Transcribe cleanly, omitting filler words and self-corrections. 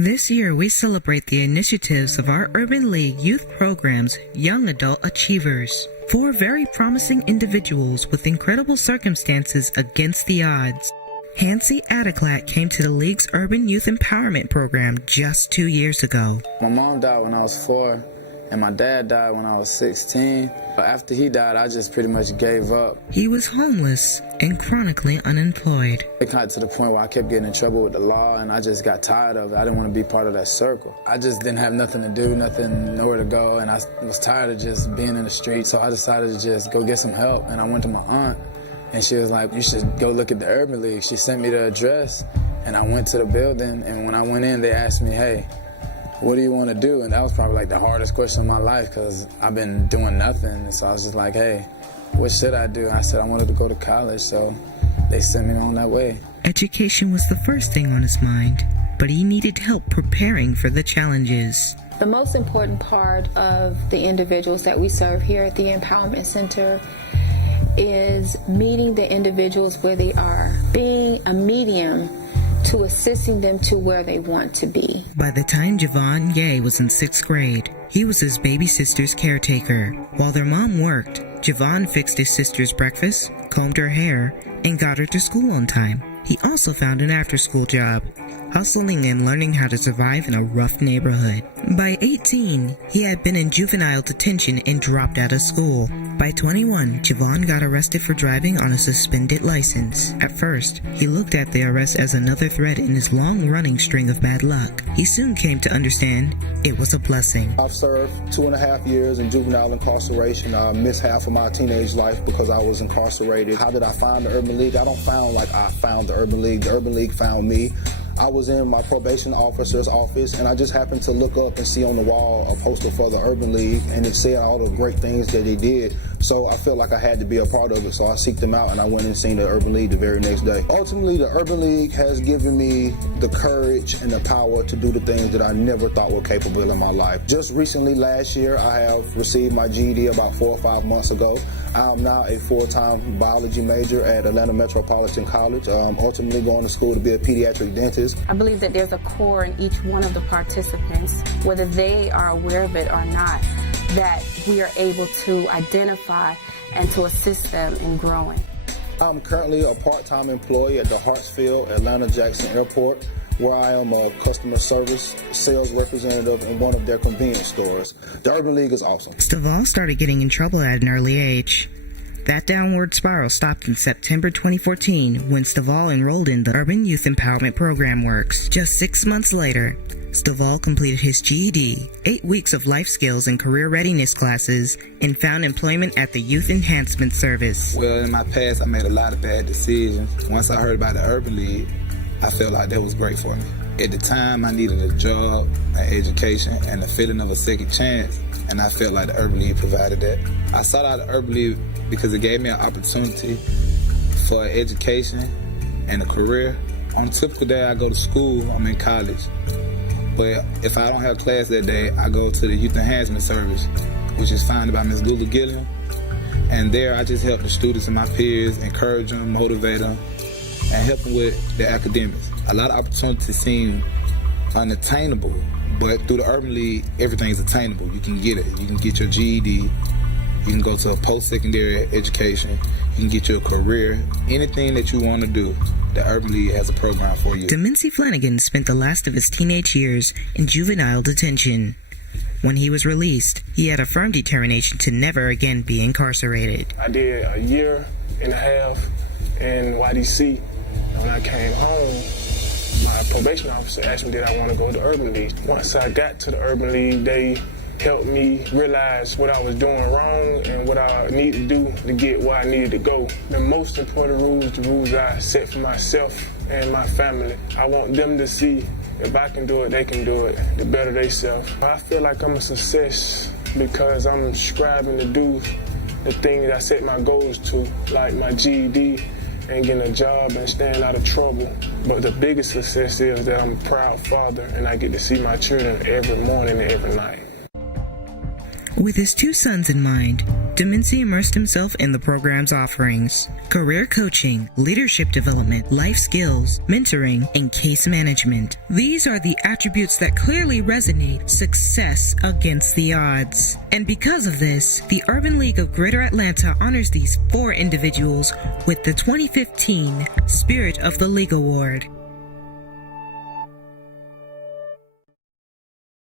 This year, we celebrate the initiatives of our Urban League youth program's Young Adult Achievers. 4 very promising individuals with incredible circumstances against the odds. Hansi Akeelah came to the League's Urban Youth Empowerment Program just 2 years ago. My mom died when I was 4, and my dad died when I was 16. But after he died, I just pretty much gave up. He was homeless and chronically unemployed. It got to the point where I kept getting in trouble with the law, and I just got tired of it. I didn't want to be part of that circle. I just didn't have nothing to do, nowhere to go, and I was tired of just being in the street. So I decided to just go get some help, and I went to my aunt, and she was like, "You should go look at the Urban League." She sent me the address, and I went to the building, and when I went in, they asked me, "Hey, what do you want to do?" And that was probably like the hardest question of my life because I've been doing nothing. And so I was just like, "Hey, what should I do?" And I said I wanted to go to college, so they sent me on that way. Education was the first thing on his mind, but he needed help preparing for the challenges. The most important part of the individuals that we serve here at the Empowerment Center is meeting the individuals where they are, being a medium to assisting them to where they want to be. By the time Javon Ye was in 6th grade, he was his baby sister's caretaker. While their mom worked, Javon fixed his sister's breakfast, combed her hair, and got her to school on time. He also found an after-school job, hustling and learning how to survive in a rough neighborhood. By 18, he had been in juvenile detention and dropped out of school. By 21, Javon got arrested for driving on a suspended license. At first, he looked at the arrest as another threat in his long-running string of bad luck. He soon came to understand it was a blessing. I've served 2.5 years in juvenile incarceration. I missed half of my teenage life because I was incarcerated. How did I find the Urban League? I don't found like I found the Urban League. The Urban League found me. I was in my probation officer's office, and I just happened to look up and see on the wall a poster for the Urban League, and it said all the great things that they did. So I felt like I had to be a part of it, so I seeked them out, and I went and seen the Urban League the very next day. Ultimately, the Urban League has given me the courage and the power to do the things that I never thought were capable in my life. Just recently, last year, I have received my GED about 4 or 5 months ago. I am now a full-time biology major at Atlanta Metropolitan College, ultimately going to school to be a pediatric dentist. I believe that there's a core in each one of the participants, whether they are aware of it or not, that we are able to identify and to assist them in growing. I'm currently a part-time employee at the Hartsfield Atlanta-Jackson Airport, where I am a customer service sales representative in one of their convenience stores. The Urban League is awesome. Stovall started getting in trouble at an early age. That downward spiral stopped in September 2014 when Stovall enrolled in the Urban Youth Empowerment Program Works. Just 6 months later, Stovall completed his GED, 8 weeks of life skills and career readiness classes, and found employment at the Youth Enhancement Service. Well, in my past, I made a lot of bad decisions. Once I heard about the Urban League, I felt like that was great for me. At the time, I needed a job, an education, and the feeling of a second chance, and I felt like the Urban League provided that. I sought out the Urban League because it gave me an opportunity for education and a career. On a typical day, I go to school, I'm in college. But if I don't have class that day, I go to the Youth Enhancement Service, which is founded by Ms. Lula Gilliam. And there, I just help the students and my peers, encourage them, motivate them, and help them with their academics. A lot of opportunities seem unattainable, but through the Urban League, everything's attainable. You can get it. You can get your GED. You can go to a post-secondary education. You can get your career. Anything that you want to do, the Urban League has a program for you. Demency Flanagan spent the last of his teenage years in juvenile detention. When he was released, he had a firm determination to never again be incarcerated. I did a year and a half in YDC. When I came home, my probation officer asked me did I want to go to Urban League. Once I got to the Urban League, they helped me realize what I was doing wrong and what I needed to do to get where I needed to go. The most important rules, the rules I set for myself and my family. I want them to see if I can do it, they can do it, the better they self. I feel like I'm a success because I'm striving to do the things I set my goals to, like my GED, and getting a job and staying out of trouble. But the biggest success is that I'm a proud father and I get to see my children every morning and every night. With his 2 sons in mind, Demincy immersed himself in the program's offerings: career coaching, leadership development, life skills, mentoring, and case management. These are the attributes that clearly resonate success against the odds. And because of this, the Urban League of Greater Atlanta honors these 4 individuals with the 2015 Spirit of the League Award.